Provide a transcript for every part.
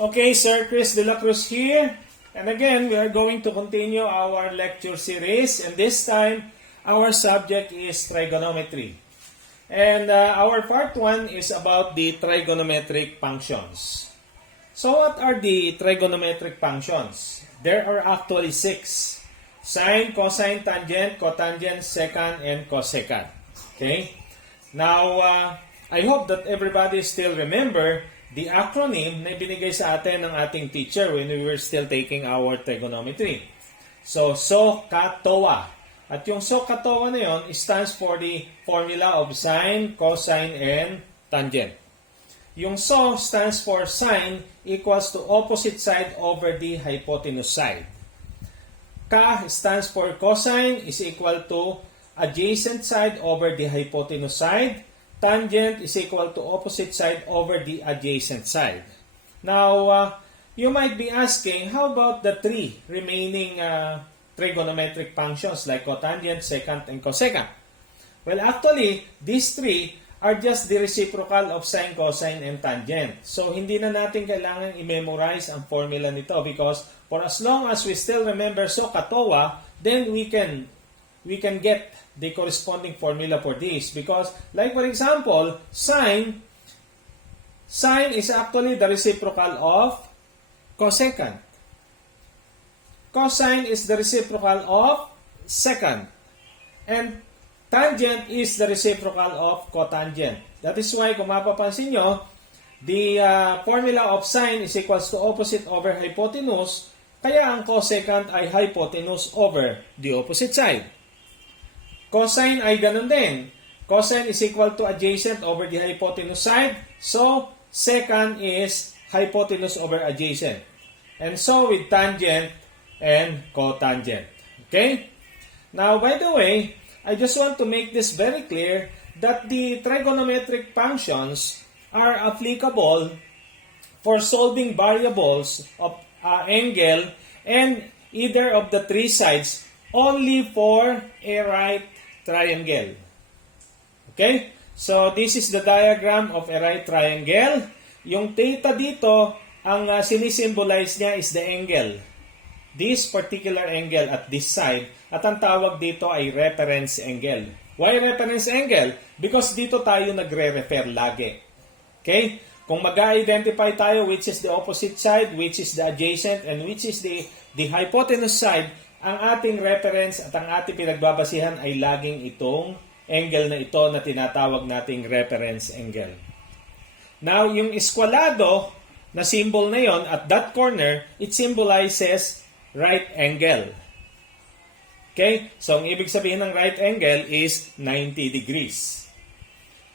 Okay, Sir Chris de la Cruz here. And again, we are going to continue our lecture series. And this time, our subject is trigonometry. And our part 1 is about the trigonometric functions. So what are the trigonometric functions? There are actually 6. Sine, cosine, tangent, cotangent, secant, and cosecant. Okay? Now, I hope that everybody still remember the acronym na binigay sa atin ng ating teacher when we were still taking our trigonometry. So, SOHCAHTOA. At yung SOHCAHTOA na yun stands for the formula of sine, cosine, and tangent. Yung SO stands for sine equals to opposite side over the hypotenuse side. Ka stands for cosine is equal to adjacent side over the hypotenuse side. Tangent is equal to opposite side over the adjacent side. Now, you might be asking, how about the 3 remaining trigonometric functions like cotangent, secant, and cosecant? Well, actually, these 3 are just the reciprocal of sine, cosine, and tangent. So, hindi na natin kailangan i-memorize ang formula nito because for as long as we still remember SOHCAHTOA, then we can get the corresponding formula for this because, like for example, sine is actually the reciprocal of cosecant. Cosine is the reciprocal of secant. And tangent is the reciprocal of cotangent. That is why, kung mapapansin nyo, the formula of sine is equals to opposite over hypotenuse, kaya ang cosecant ay hypotenuse over the opposite side. Cosine ay ganun din. Cosine is equal to adjacent over the hypotenuse side. So, secant is hypotenuse over adjacent. And so with tangent and cotangent. Okay? Now, by the way, I just want to make this very clear that the trigonometric functions are applicable for solving variables of angle and either of the 3 sides only for a right triangle. Okay? So, this is the diagram of a right triangle. Yung theta dito, ang sinisimbolize niya is the angle. This particular angle at this side. At ang tawag dito ay reference angle. Why reference angle? Because dito tayo nagre-refer lagi. Okay? Kung mag-identify tayo which is the opposite side, which is the adjacent, and which is the hypotenuse side, ang ating reference at ang ating pinagbabasihan ay laging itong angle na ito na tinatawag nating reference angle. Now, yung eskwalado na symbol na yon at that corner, it symbolizes right angle. Okay? So, ang ibig sabihin ng right angle is 90 degrees.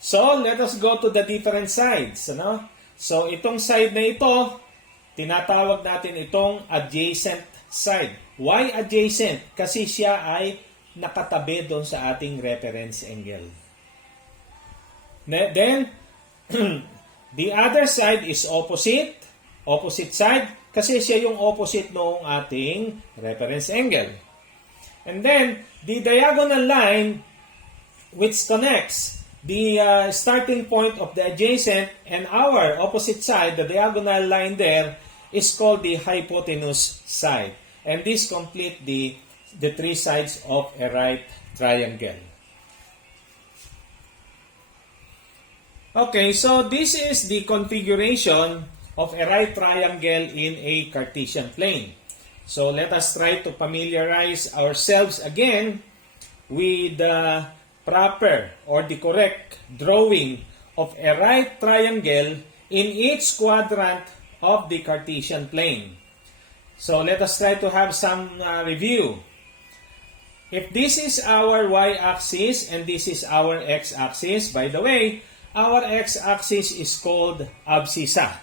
So, let us go to the different sides. Ano? So, itong side na ito, tinatawag natin itong adjacent side. Why adjacent? Kasi siya ay nakatabi doon sa ating reference angle. Then, the other side is opposite. Opposite side. Kasi siya yung opposite noong ating reference angle. And then, the diagonal line which connects the starting point of the adjacent and our opposite side, the diagonal line there, is called the hypotenuse side. And this complete the 3 sides of a right triangle. Okay, so this is the configuration of a right triangle in a Cartesian plane. So let us try to familiarize ourselves again with the proper or the correct drawing of a right triangle in each quadrant of the Cartesian plane. So let us try to have some review. If this is our y-axis and this is our x-axis, by the way, our x-axis is called abscissa.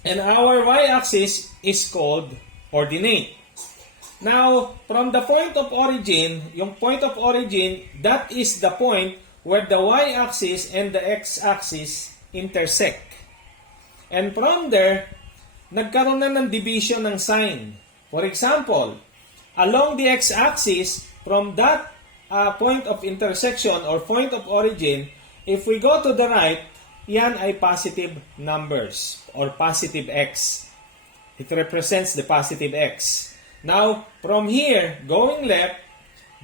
And our y-axis is called ordinate. Now, from the point of origin, yung point of origin, that is the point where the y-axis and the x-axis intersect. And from there, nagkaroon na ng division ng sign. For example, along the x-axis, from that point of intersection or point of origin, if we go to the right, yan ay positive numbers or positive x. It represents the positive x. Now, from here, going left,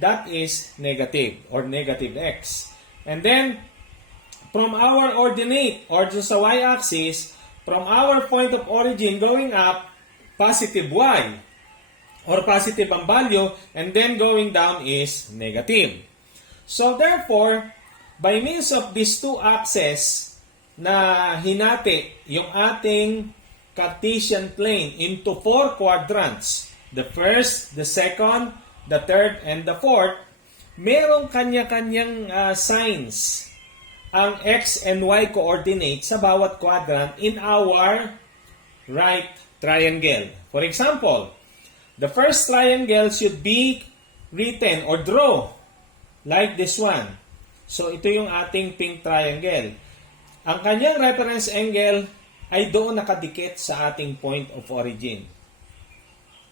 that is negative or negative x. And then, from our ordinate or sa y-axis, from our point of origin going up, positive y or positive ang value, and then going down is negative. So therefore, by means of these two axes na hinati yung ating Cartesian plane into 4 quadrants, the first, the second, the third, and the fourth, merong kanya-kanyang signs ang x and y coordinates sa bawat quadrant in our right triangle. For example, the first triangle should be written or draw like this one. So, ito yung ating pink triangle. Ang kanyang reference angle ay doon nakadikit sa ating point of origin.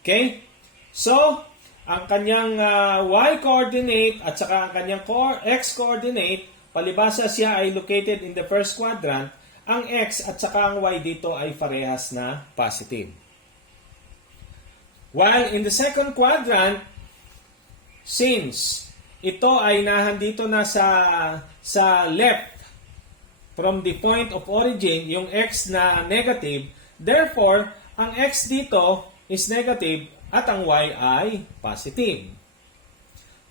Okay? So, ang kanyang y-coordinate at saka ang kanyang x-coordinate, palibasa siya ay located in the first quadrant, ang x at saka ang y dito ay parehas na positive. While in the second quadrant, since ito ay nahandito na sa left from the point of origin, yung x na negative, therefore, ang x dito is negative at ang y ay positive.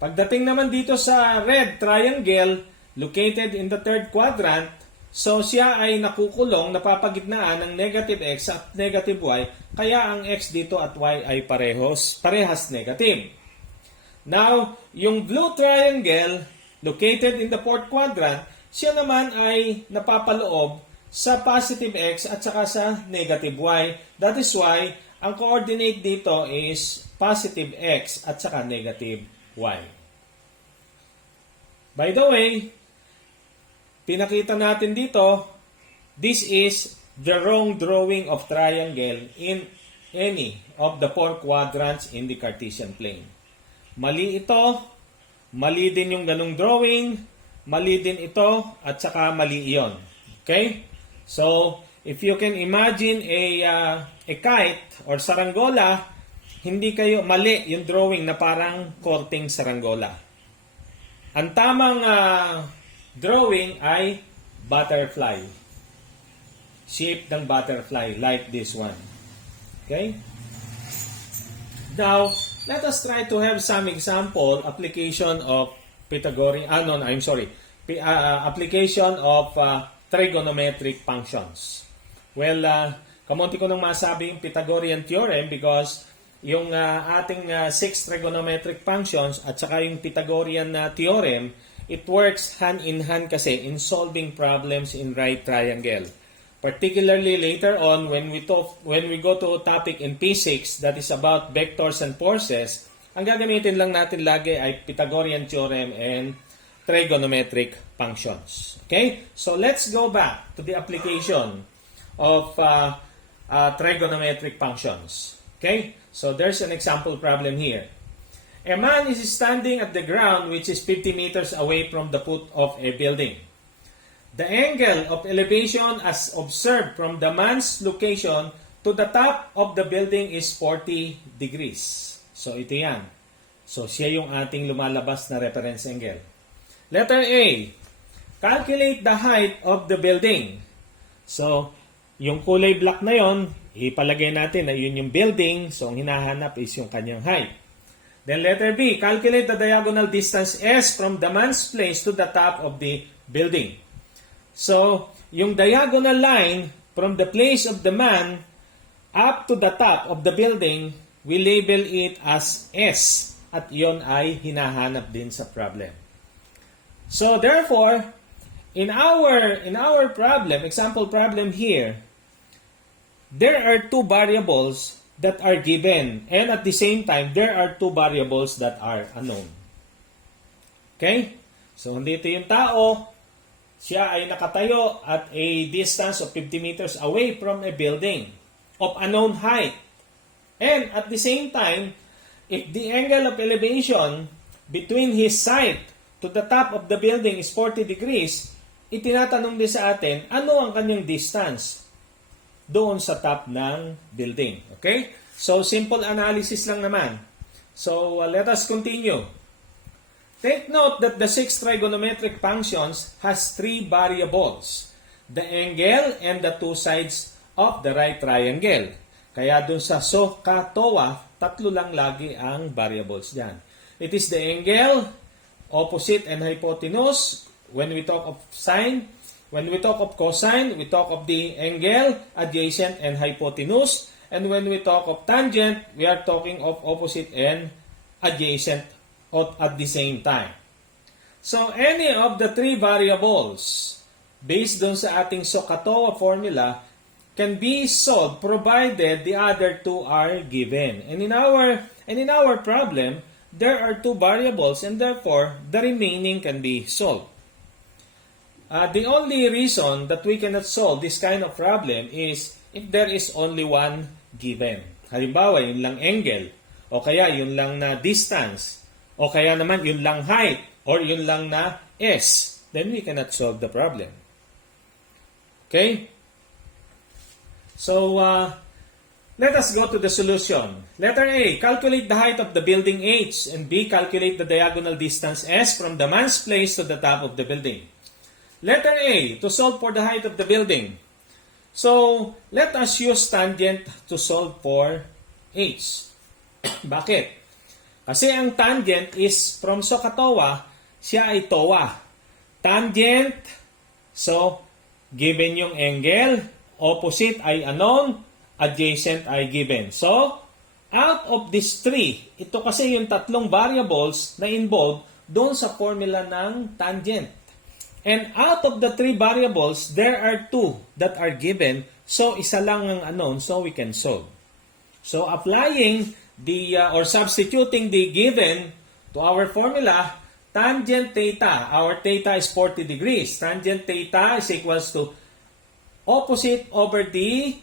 Pagdating naman dito sa red triangle, located in the third quadrant, so siya ay nakukulong, napapagitnaan ng negative x at negative y, kaya ang x dito at y ay parehas negative. Now, yung blue triangle, located in the fourth quadrant, siya naman ay napapaloob sa positive x at saka sa negative y. That is why, ang coordinate dito is positive x at saka negative y. By the way, pinakita natin dito, this is the wrong drawing of triangle in any of the 4 quadrants in the Cartesian plane. Mali ito, mali din yung ganung drawing, mali din ito, at saka mali iyon. Okay? So, if you can imagine a kite or saranggola, hindi kayo mali yung drawing na parang korteng saranggola. Ang tamang drawing ay butterfly. Shape ng butterfly like this one. Okay? Now, let us try to have some example application of application of trigonometric functions. Well, kamunti ko nang masabi yung Pythagorean theorem because yung ating 6 trigonometric functions at saka yung Pythagorean theorem, it works hand in hand kasi in solving problems in right triangle. Particularly later on when we go to a topic in P6 that is about vectors and forces, ang gagamitin lang natin lagi ay Pythagorean theorem and trigonometric functions. Okay? So let's go back to the application of trigonometric functions. Okay? So there's an example problem here. A man is standing at the ground which is 50 meters away from the foot of a building. The angle of elevation as observed from the man's location to the top of the building is 40 degrees. So ito yan. So siya yung ating lumalabas na reference angle. Letter A. Calculate the height of the building. So yung kulay black na yon, ipalagay natin na yun yung building. So ang hinahanap is yung kanyang height. Then letter B. Calculate the diagonal distance S from the man's place to the top of the building. So, yung diagonal line from the place of the man up to the top of the building, we label it as S. At yon ay hinahanap din sa problem. So, therefore, in our problem, example problem here, there are 2 variables that are given. And at the same time, there are 2 variables that are unknown. Okay? So, dito yung tao, siya ay nakatayo at a distance of 50 meters away from a building of unknown height. And at the same time, if the angle of elevation between his site to the top of the building is 40 degrees, itinatanong din sa atin, ano ang kanyang distance doon sa top ng building. Okay? So, simple analysis lang naman. So, let us continue. Take note that the 6 trigonometric functions has 3 variables. The angle and the 2 sides of the right triangle. Kaya dun sa SOHCAHTOA, 3 lang lagi ang variables dyan. It is the angle, opposite and hypotenuse. When we talk of sine, when we talk of cosine, we talk of the angle, adjacent, and hypotenuse. And when we talk of tangent, we are talking of opposite and adjacent at the same time. So, any of the 3 variables based dun sa ating SOHCAHTOA formula can be solved provided the other 2 are given. And in our problem, there are 2 variables and therefore the remaining can be solved. The only reason that we cannot solve this kind of problem is if there is only one given. Halimbawa, yun lang angle, o kaya yun lang na distance, o kaya naman yun lang height, or yun lang na s, then we cannot solve the problem. Okay? So, let us go to the solution. Letter A, calculate the height of the building H, and B, calculate the diagonal distance S from the man's place to the top of the building. Letter A, to solve for the height of the building. So, let us use tangent to solve for H. Bakit? Kasi ang tangent is from SOHCAHTOA, siya ay TOA. Tangent, so, given yung angle, opposite ay unknown, adjacent ay given. So, out of these 3, ito kasi yung 3 variables na involved doon sa formula ng tangent. And out of the 3 variables, there are 2 that are given. So, isa lang ang unknown, so we can solve. So, applying or substituting the given to our formula, tangent theta, our theta is 40 degrees. Tangent theta is equals to opposite over the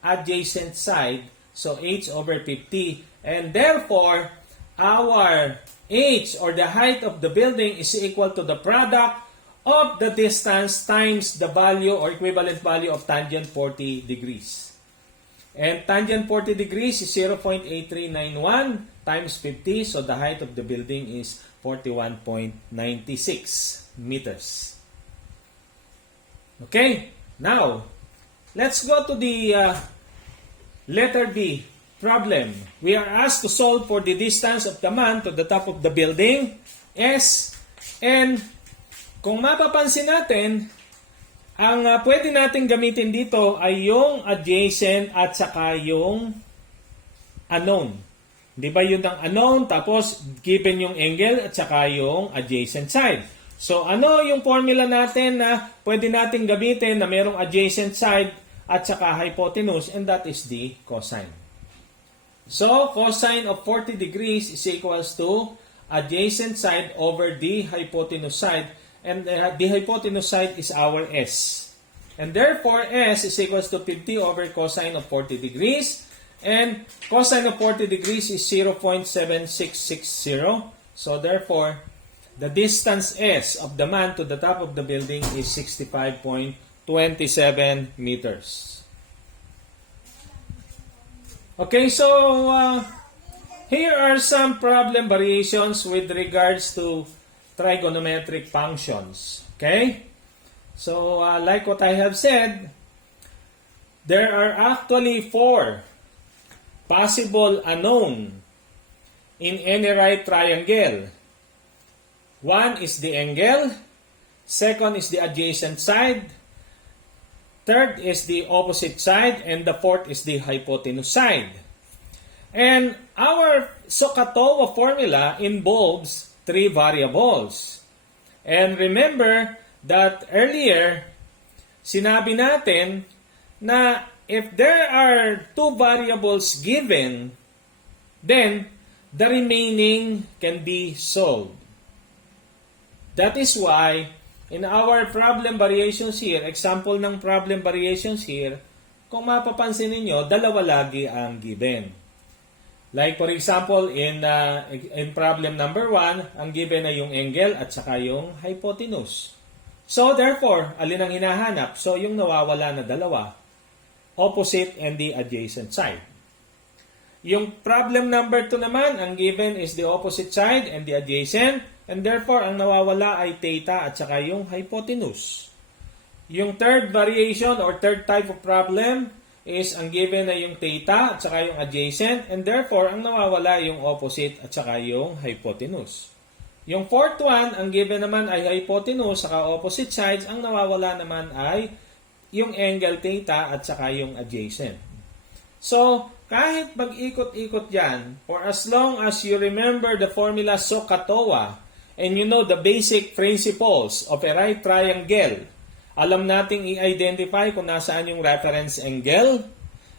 adjacent side. So, h over 50. And therefore, our h or the height of the building is equal to the product of the distance times the value or equivalent value of tangent 40 degrees. And tangent 40 degrees is 0.8391 times 50. So the height of the building is 41.96 meters. Okay, now let's go to the letter B problem. We are asked to solve for the distance of the man to the top of the building S, and kung mapapansin natin, ang pwede natin gamitin dito ay yung adjacent at saka yung unknown. Di ba yun ang unknown, tapos given yung angle at saka yung adjacent side. So ano yung formula natin na pwede natin gamitin na merong adjacent side at saka hypotenuse, and that is the cosine. So cosine of 40 degrees is equals to adjacent side over the hypotenuse side. And the hypotenuse side is our S. And therefore, S is equals to 50 over cosine of 40 degrees. And cosine of 40 degrees is 0.7660. So therefore, the distance S of the man to the top of the building is 65.27 meters. Okay, so here are some problem variations with regards to trigonometric functions. Okay? So, like what I have said, there are actually 4 possible unknown in any right triangle. One is the angle, second is the adjacent side, third is the opposite side, and the fourth is the hypotenuse side. And our SOHCAHTOA formula involves 3 variables. And remember that earlier, sinabi natin na if there are 2 variables given, then the remaining can be solved. That is why, in our problem variations here, example ng problem variations here, kung mapapansin ninyo, 2 lagi ang given. Like for example, in problem number 1, ang given ay yung angle at saka yung hypotenuse. So therefore, alin ang hinahanap? So yung nawawala na dalawa, opposite and the adjacent side. Yung problem number 2 naman, ang given is the opposite side and the adjacent, and therefore ang nawawala ay theta at saka yung hypotenuse. Yung third variation or third type of problem is ang given ay yung theta at saka yung adjacent, and therefore ang nawawala yung opposite at saka yung hypotenuse. Yung fourth one, ang given naman ay hypotenuse saka opposite sides, ang nawawala naman ay yung angle theta at saka yung adjacent. So, kahit mag-ikot-ikot yan, for as long as you remember the formula SOHCAHTOA and you know the basic principles of a right triangle, alam nating i-identify kung nasaan yung reference angle,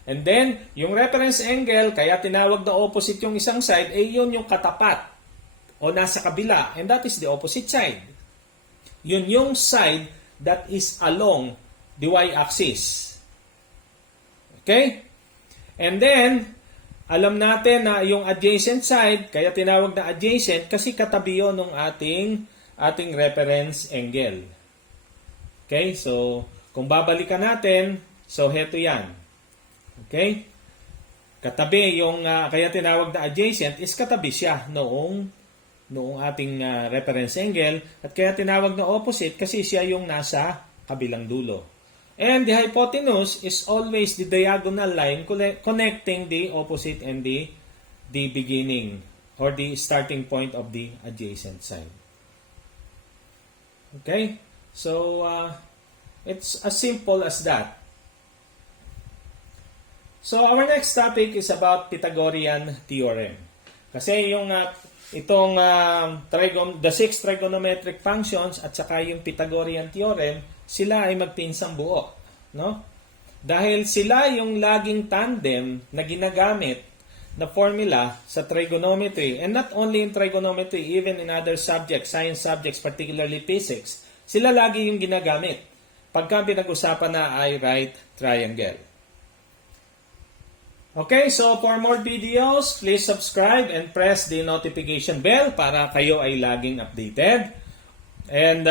and then, yung reference angle, kaya tinawag na opposite yung isang side, yun yung katapat o nasa kabila, and that is the opposite side. Yun yung side that is along the y-axis. Okay? And then, alam natin na yung adjacent side, kaya tinawag na adjacent kasi katabi yun ng ating reference angle. Okay? So, kung babalikan natin, so heto yan. Okay? Katabi yung, kaya tinawag na adjacent is katabi siya noong ating reference angle, at kaya tinawag na opposite kasi siya yung nasa kabilang dulo. And the hypotenuse is always the diagonal line connecting the opposite and the beginning or the starting point of the adjacent side. Okay? So, it's as simple as that. So, our next topic is about Pythagorean theorem. Kasi yung the 6 trigonometric functions at saka yung Pythagorean theorem, sila ay magpinsang buo, no? Dahil sila yung laging tandem na ginagamit na formula sa trigonometry, and not only in trigonometry, even in other subjects, science subjects, particularly physics, sila lagi yung ginagamit pagka pinag-usapan na ay right triangle. Okay, so for more videos, please subscribe and press the notification bell para kayo ay laging updated. And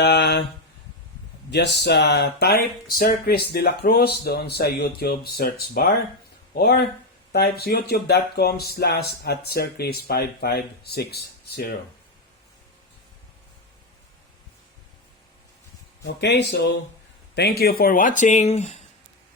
just type Sir Chris de la Cruz doon sa YouTube search bar, or type youtube.com/@sirchris5560. Okay, so thank you for watching.